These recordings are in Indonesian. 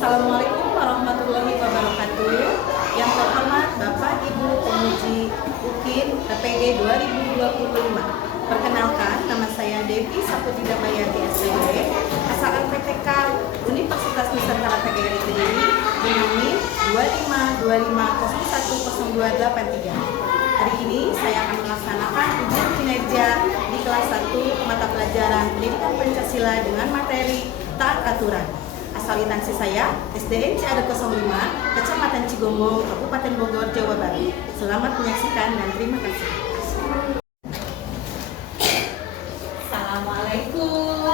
Assalamualaikum warahmatullahi wabarakatuh. Yang terhormat Bapak Ibu Penguji UKIN TPG 2025. Perkenalkan, nama saya Devi Saputida Bayati SPG, asal PTK Universitas Nusantara PGRI Kediri dengan NIM 25250102883. Hari ini saya akan melaksanakan ujian kinerja di kelas 1 mata pelajaran Pendidikan Pancasila dengan materi taat aturan. Asal instansi saya, SDN Ciader 05, Kecamatan Cigombong, Kabupaten Bogor, Jawa Barat. Selamat menyaksikan dan terima kasih. Assalamualaikum.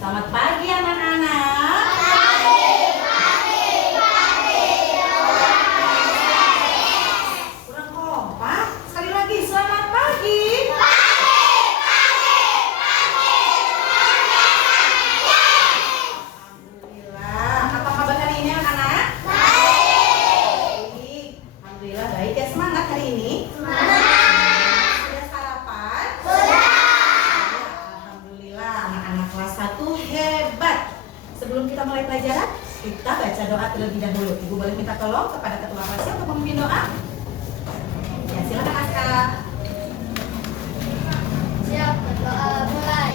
Selamat pagi anak-anak. Kurang kompak. Sekali lagi, selamat pagi. Sebelum kita mulai pelajaran, kita baca doa terlebih dahulu. Ibu boleh minta tolong kepada ketua kelasnya untuk memimpin doa? Ya, silakan Aska. Siap, berdoa mulai.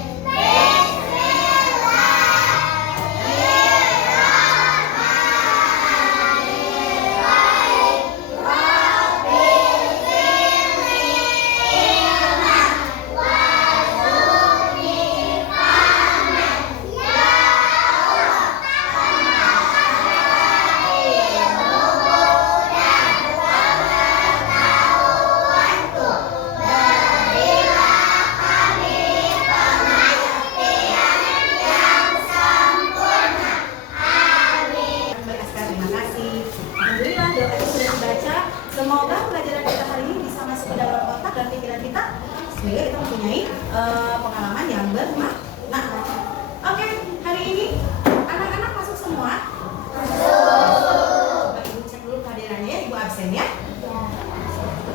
Semoga pelajaran kita hari ini bisa masuk ke dalam otak dan pikiran kita sehingga kita mempunyai pengalaman yang bermakna. Oke, hari ini anak-anak masuk semua? Coba ibu cek dulu kehadirannya ya, ibu absen ya.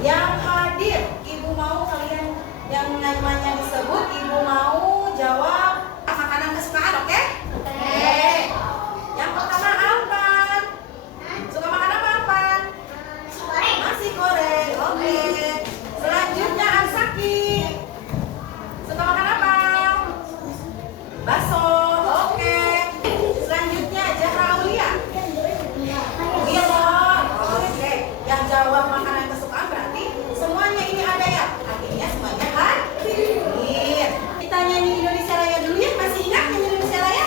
Yang hadir, ibu mau kalian yang namanya disebut, ibu mau jawab makanan kesukaan, oke? Oke. Yang pertama Alpan. Suka makan apa Alpan? Nasi goreng, oke. Selanjutnya Ansaki. Suka makan apa? Bakso, oke. Selanjutnya Zahra Aulia. Bilon, oke. Yang jawab makanan kesukaan berarti semuanya ini ada ya. Artinya semuanya hadir. Kita nyanyi Indonesia Raya dulu ya. Masih ingat nyanyi Indonesia Raya?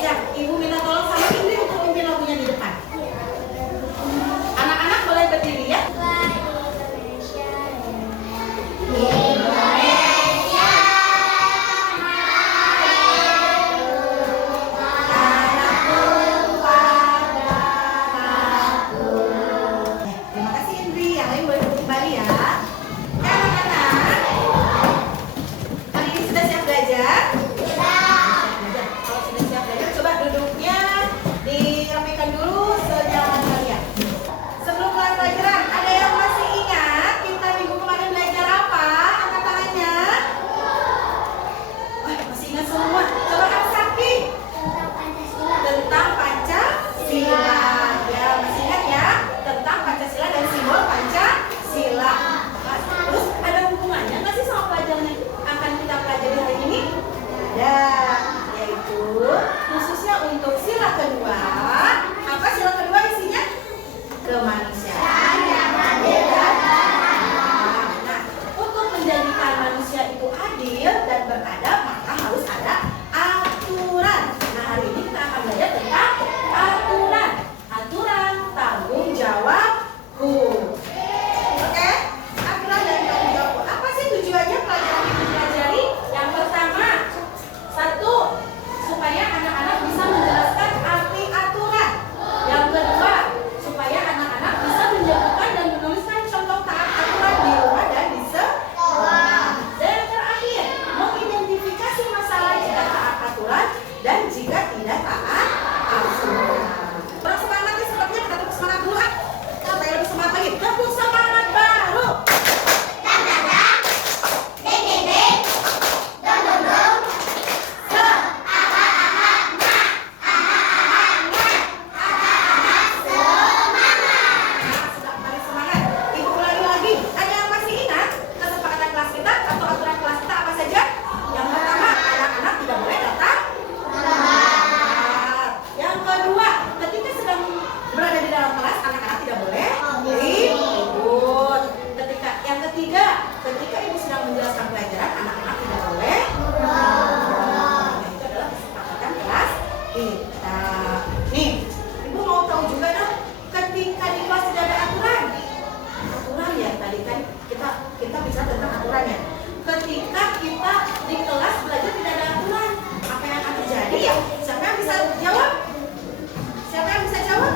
Siap. Ibu minta tolong sama Indri untuk memimpin lagunya di depan. Anak-anak boleh berdiri ya. Terima kasih Indri. Yang lain boleh duduk kembali ya. Anak-anak, hari ini sudah siap belajar? Kalau sudah siap belajar, coba duduknya dirapikan dulu senyaman kalian. Sebelum mulai pelajaran, ada yang masih ingat kita minggu kemarin belajar apa? Angkat tangannya. Wah, masih ingat semua. Coba Ansaki. Tentang Pancasila. Ya, masih ingat ya? Tentang Pancasila dan simbol Pancasila. Terus ada hubungannya nggak sih sama pelajaran yang akan kita pelajari hari ini? Ada, yaitu khususnya untuk sila kedua. Apa sila kedua isinya? Kemanusiaan yang adil dan beradab. Nah, untuk menjadikan manusia itu adil dan beradab, maka harus ada aturan. Nah, hari ini kita akan belajar tentang aturan. Aturan tanggung jawabku. Oke? Aturan dan tanggung jawabku. Apa sih tujuannya pelajaran yang dipelajari? Yang pertama, satu, supaya anak-anak bisa menjelaskan arti aturan. Yang kedua, supaya anak-anak bisa menjalankan dan menuliskan contoh taat aturan di rumah dan di sekolah. menjelaskan pelajaran, anak-anak tidak boleh. Itu adalah kesepakatan kelas kita. Nih, Ibu mau tahu juga dong, ketika di kelas tidak ada aturan ya, tadi kan kita bicara tentang aturan ya. Ketika kita di kelas belajar tidak ada aturan, apa yang akan terjadi ya? Siapa yang bisa jawab? Siapa yang bisa jawab?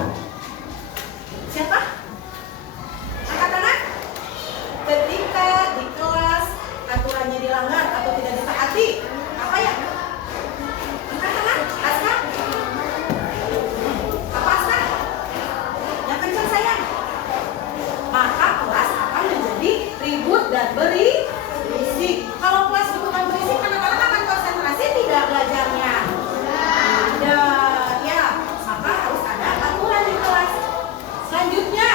Siapa? Angkat tangan. Ketika di kelas aturannya dilanggar atau tidak ditaati, apa ya? Angkat tangan. Aska? Apa Aska? Yang kencang sayang. Maka kelas akan menjadi ribut dan berisik. Kalau kelas ribut dan berisik, anak-anak akan konsentrasi tidak belajarnya? Tidak, ya. Maka harus ada aturan di kelas. Selanjutnya,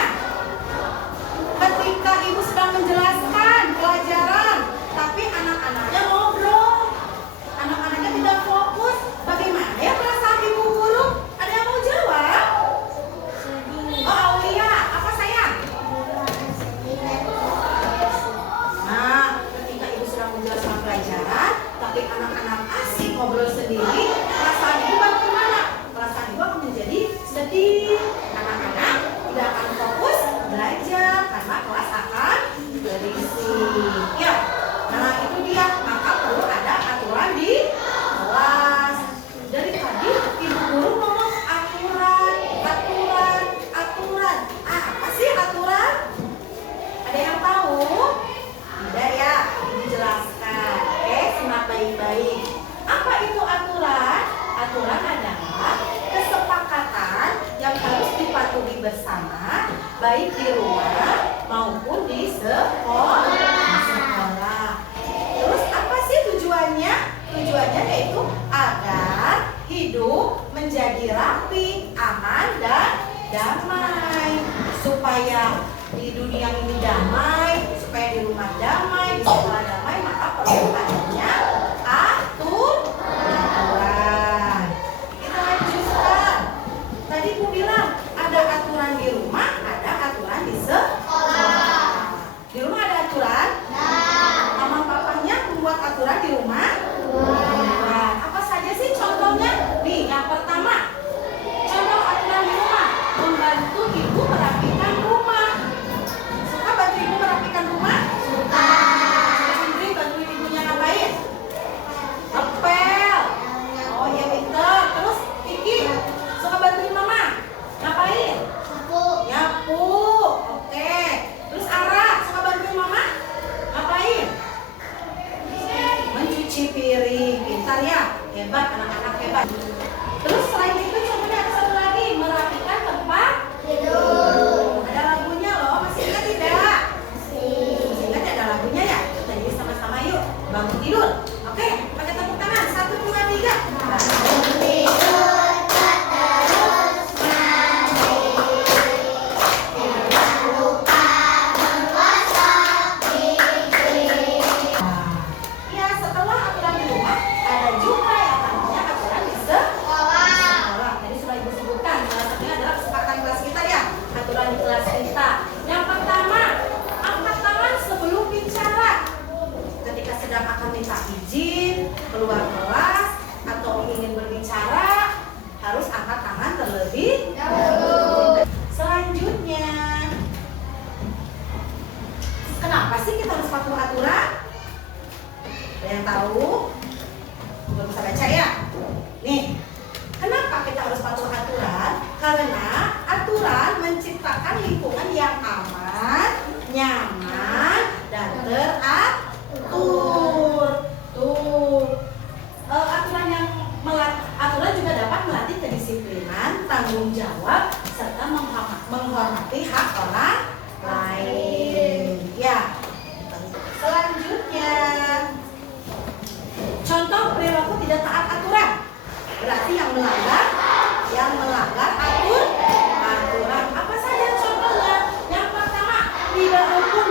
ketika ibu sedang menjelaskan pelajaran, tapi anak-anaknya ngobrol, anak-anaknya tidak fokus, bagaimana ya perasaan ibu guru? Ada yang mau jawab? Oh, Aulia, apa sayang? Nah, ketika ibu sedang menjelaskan pelajaran, tapi anak-anak asik ngobrol sendiri, perasaan ibu bagaimana? Perasaan ibu akan menjadi sedih. Anak-anak tidak akan fokus belajar karena kelas akan berisik. Ya, nah itu dia. Maka perlu ada aturan di kelas. Dari tadi ibu guru ngomong aturan. Apa sih aturan? Ada yang tahu? Tidak ya, ibu jelaskan. Oke, simak baik-baik. Apa itu aturan? Aturan adalah kesepakatan yang harus dipatuhi bersama, baik di rumah maupun di sekolah. Terus apa sih tujuannya? Tujuannya yaitu agar hidup menjadi rapi, aman, dan damai. Supaya di dunia ini damai, supaya di rumah damai, di sekolah damai, maka perlu adanya aturan. Kita lanjutkan. Tadi Bu bilang ada aturan di rumah, ada aturan di sekolah. Di rumah ada aturan? Mama papanya membuat aturan di rumah? Nah, apa saja sih contohnya? Nih, yang pertama, contoh aturan di rumah, membantu ibu merapikan rumah. Suka bantu ibu merapikan rumah? Suka. Bantuin ibunya ngapain? Ngepel. Oh iya pinter. Terus Kiki suka bantuin mama ngapain? Nyapu. Oke. Terus Ara suka bantuin mama ngapain? Mencuci piring. Pintar ya, hebat, anak-anak hebat. Terus selain itu contohnya ada satu lagi, merapikan tempat tidur. Ada lagunya loh, masih ingat tidak? Masih ingat ya, ada lagunya ya? Kita jadi sama-sama yuk bangun tidur. Oke, pakai tepuk tangan. 1, 2, 3. Bangun tidur, tak terus mandi. Jangan lupa menggosok gigi. Ya, setelah aturan di rumah, ada juga yang namanya aturan di sekolah. Tadi sudah ibu sebutkan, salah satunya adalah kesepakatan kelas kita ya, aturan di kelas kita. Yang pertama, angkat tangan sebelum bicara. Ketika sedang akan minta izin keluar kelas atau ingin berbicara, harus angkat tangan terlebih dahulu. Selanjutnya, kenapa sih kita harus patuh aturan? Ada yang tahu? Belum bisa baca ya? Nih, kenapa kita harus patuh aturan? Karena aturan menciptakan lingkungan yang aman, nyaman, dan teratur. Aturan juga dapat melatih kedisiplinan, tanggung jawab, serta menghormati hak orang lain. Ya. Selanjutnya, contoh perilaku tidak taat aturan. Berarti yang melanggar aturan. Apa saja contohnya? Yang pertama, tidak rukun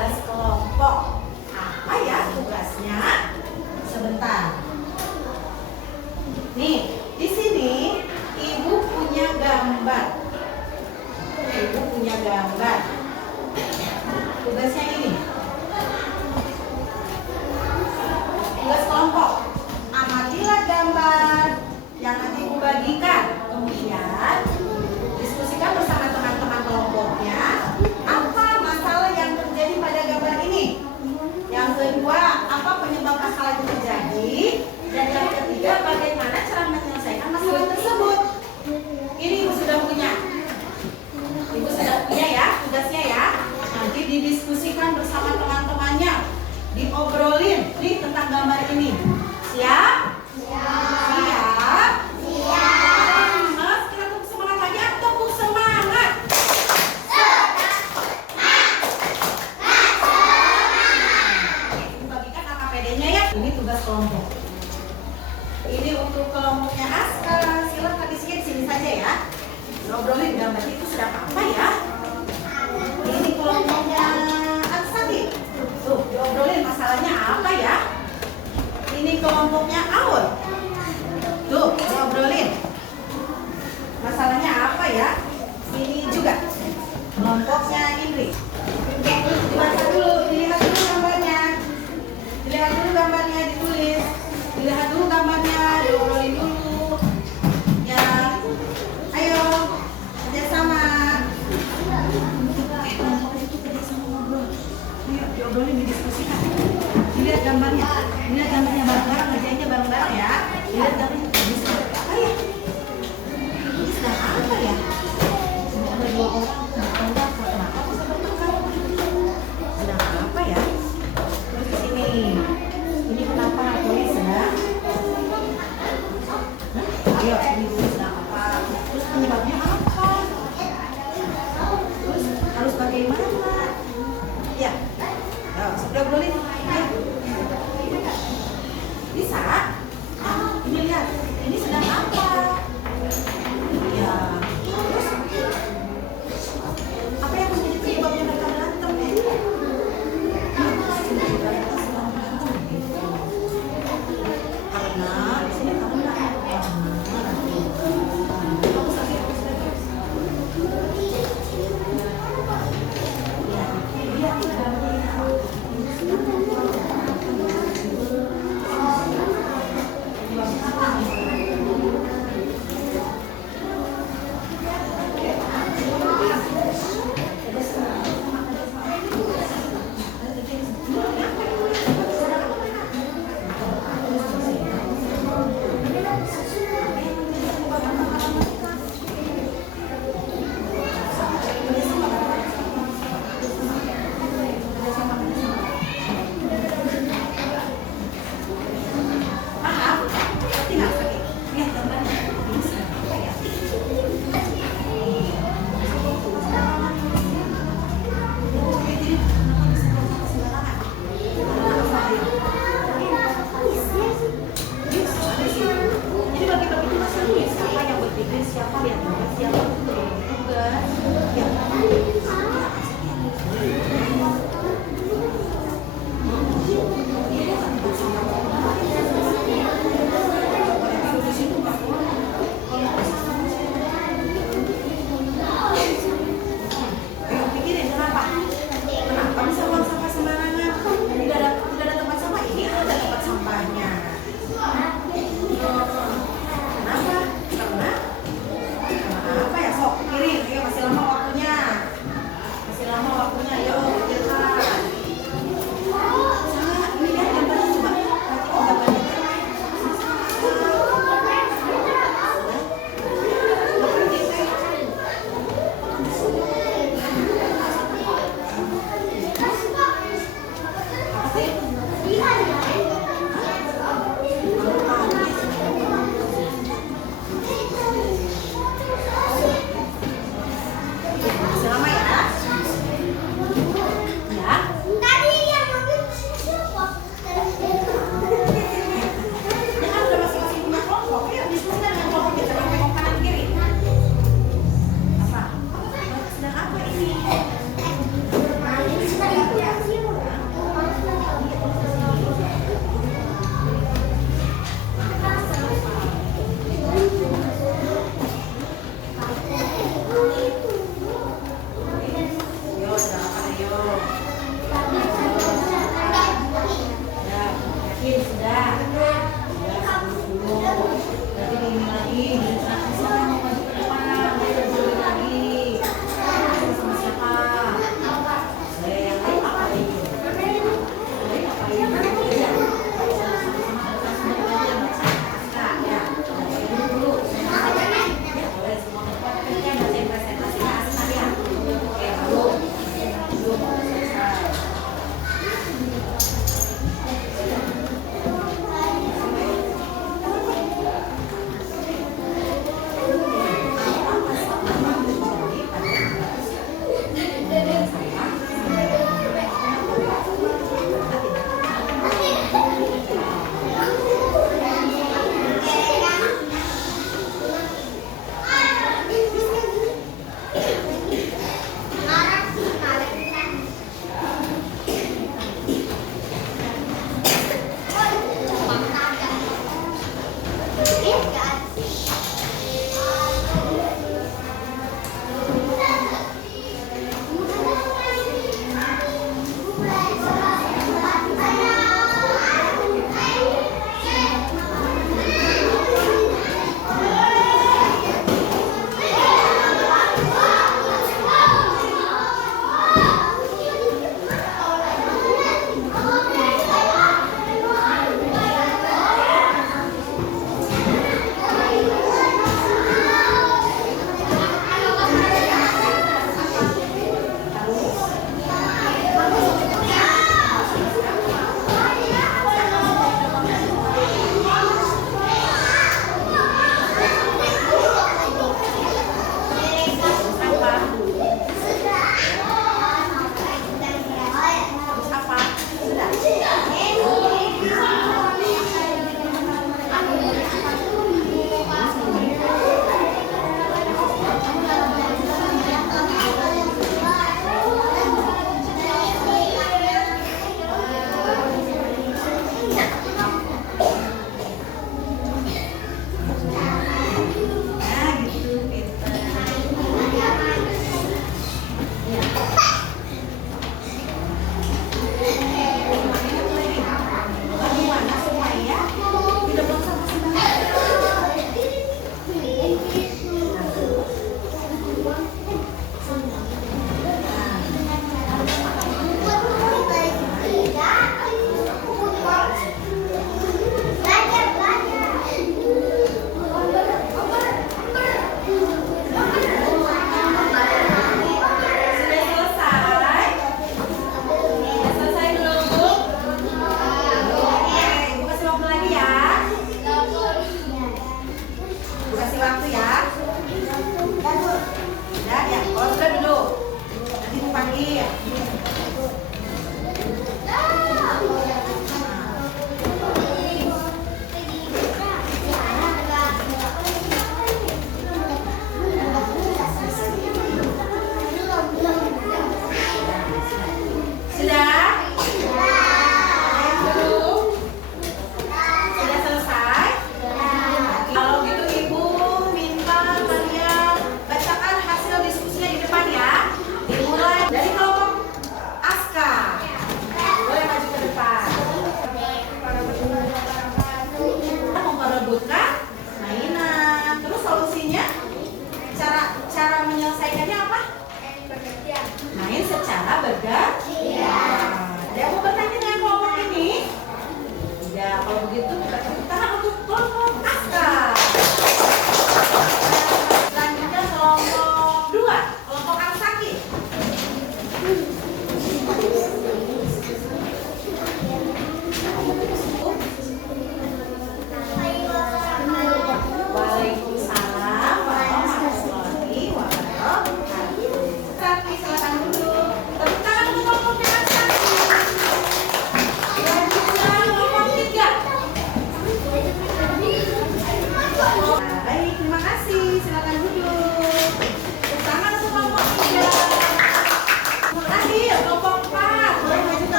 tugas kelompok. Apa ya tugasnya? Sebentar. Nih, di sini ibu punya gambar. Ibu punya gambar. Tugasnya ini. Tugas kelompok. Amatilah gambar yang nanti ibu bagikan. Kemudian diskusikan bersama teman-teman kelompoknya. Apa masalah yang terjadi pada gambar ini? Yang kedua, apa penyebab masalah itu terjadi? Dan yang ketiga, bagaimana cara menyelesaikan masalah tersebut? Ini ibu sudah punya. Ibu sudah punya ya tugasnya ya. Nanti didiskusikan bersama teman-temannya. Diobrolin nih tentang gambar ini. Siap? Siap? Siap. Kita tepuk semangat lagi. Tepuk semangat. Ibu bagikan AKPD-nya ya. Ini tugas kelompok. Ini untuk kelompoknya Aska. Silakan di sini saja ya. Ngobrolin gambar itu sedang apa ya? Ini kelompoknya Aksati. Tuh, diobrolin masalahnya apa ya? Ini kelompoknya Aun. Tuh, diobrolin. Masalahnya apa ya? Ini juga kelompoknya Indri. Dibaca dulu, dilihat dulu gambarnya. Dilihat dulu gambarnya, ditulis. Dilihat dulu gambarnya, diobrolin dulu. Ya, ayo kerjasama. Diobrolin, didiskusikan. Dilihat gambarnya, bareng-bareng, ngerjainnya bareng-bareng ya. Dilihat gambarnya, apa ya? Ini sedang apa ya? Ada dua orang, kenapa bisa bertengkar? Sedang apa ya? Terus di sini, ini kenapa tulis ya? Ayo, ini sedang apa? Terus penyebabnya apa? Terus harus bagaimana? Ya, sudah boleh. Bisa? Ini lihat, ini sedang apa? Ya, terus apa yang menjadi penyebabnya mereka berantem ya? Karena di sini karena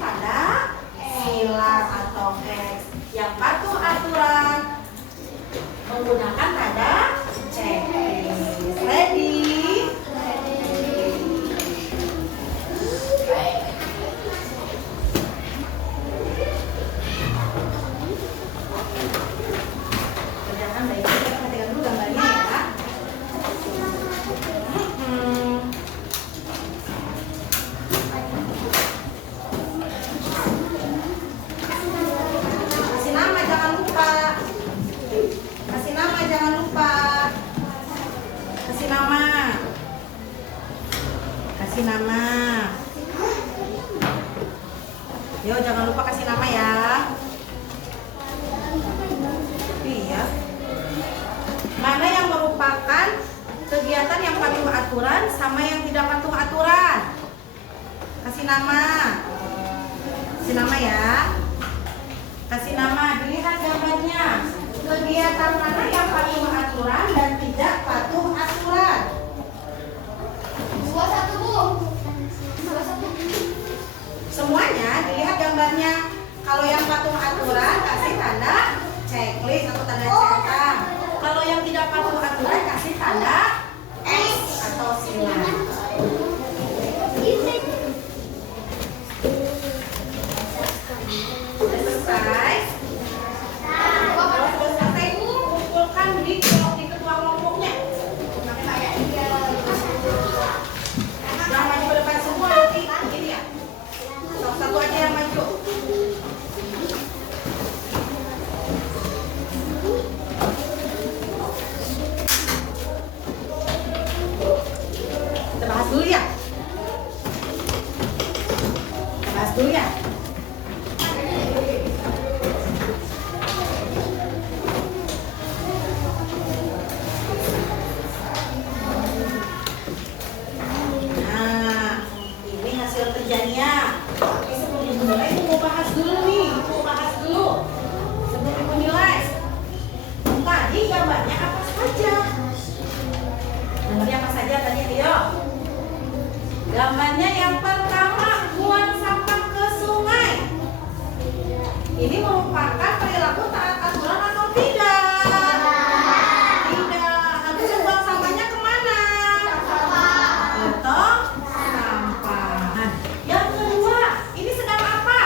tanda sila atau X. Yang patuh aturan menggunakan tanda checklist. Ready? Kerjakan baik-baik, perhatikan dulu gambarnya ya. Kasih nama jangan lupa. Kasih nama jangan lupa. Kasih nama. Kasih nama. Yo, jangan lupa kasih nama ya. Iya. Mana yang merupakan kegiatan yang patuh aturan sama yang tidak patuh aturan? Kasih nama. Kasih nama ya. Kasih nama, dilihat gambarnya. Kegiatan mana yang patuh aturan dan tidak patuh aturan? 2-1 Bu. 2-1. Semuanya dilihat gambarnya. Kalau yang patuh aturan kasih tanda checklist atau tanda cetak. Kalau yang tidak patuh aturan kasih tanda X atau sila. Sudah selesai? Kalau sudah selesai, kumpulkan di ketua kelompoknya. Yang maju ke depan semua nanti ini ya. Satu aja yang maju. Kita bahas dulu ya. Kita bahas dulu ya. Nah, ini hasil kerjanya. Tapi sebelum dimulai, aku mau bahas dulu nih. Sebelum ibu nilai. Tadi gambarnya apa saja? Gambarnya apa saja tadi, Tio? Gambarnya yang pertama, buang sampah ke sungai. Ini merupakan perilaku taat aturan atau tidak? Tidak. Habis buang sampahnya kemana? Ke tong sampah. Yang kedua, ini sedang apa?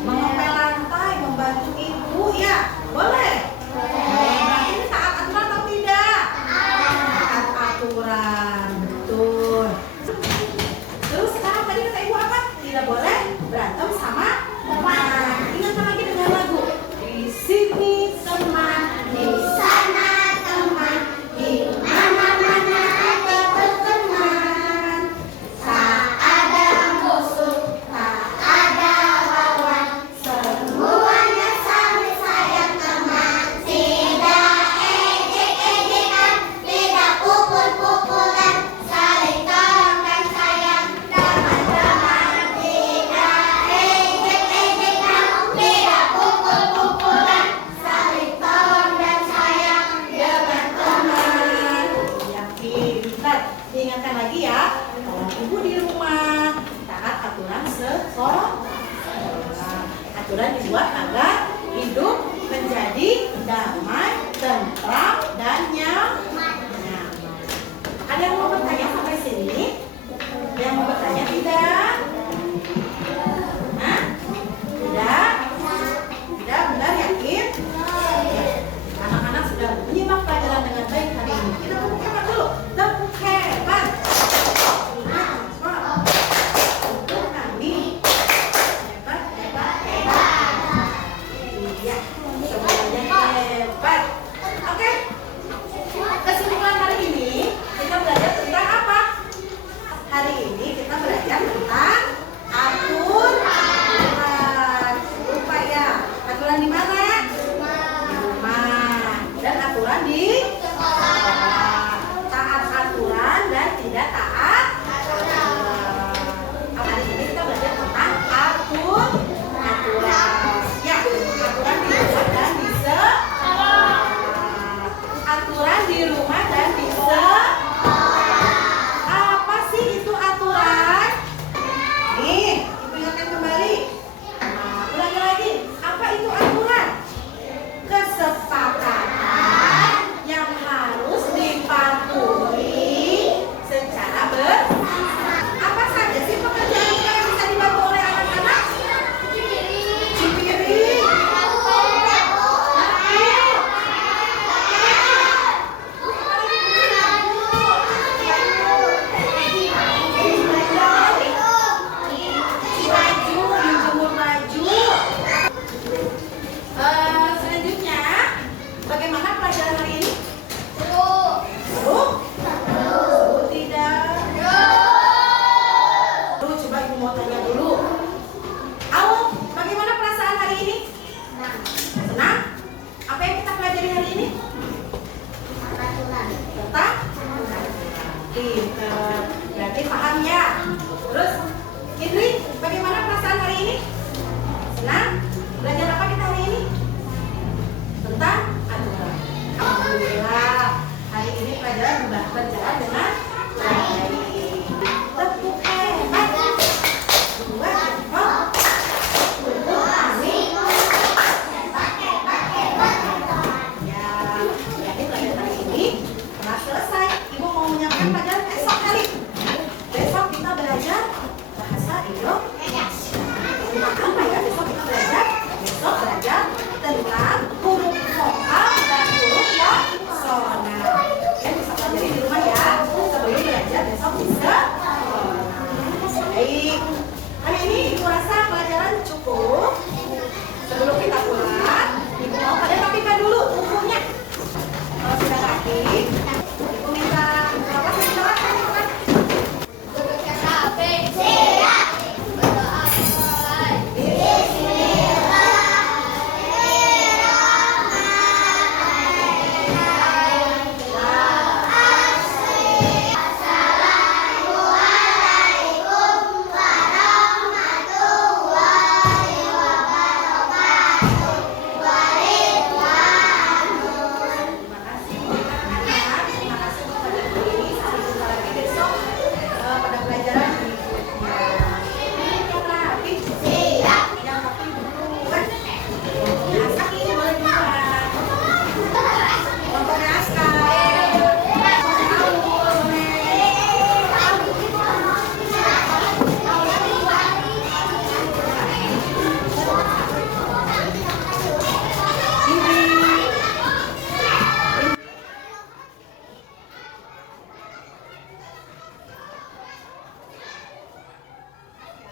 Mengepel lantai, membantu ibu ya? Boleh? Berarti ini taat aturan atau tidak? Taat aturan, betul. Terus sekarang tadi kata ibu apa? Tidak boleh berantem sama teman. Ingatkan lagi dengan lagu. Di sini teman, di sana teman, di mana-mana ada berteman. Tak ada musuh, tak ada lawan, semuanya saling sayang teman. Tidak ejek-ejekan, tidak pukul-pukulan, saling tolong dan sayang teman-teman. Tidak ejek-ejekan, tidak pukul-pukulan, saling tolong dan sayang dengan teman. Ya, pintar. Diingatkan lagi ya, kalau ibu di rumah taat aturan sekolah. Aturan dibuat agar hidup menjadi damai, tentram, dan nyaman. Ada yang mau bertanya?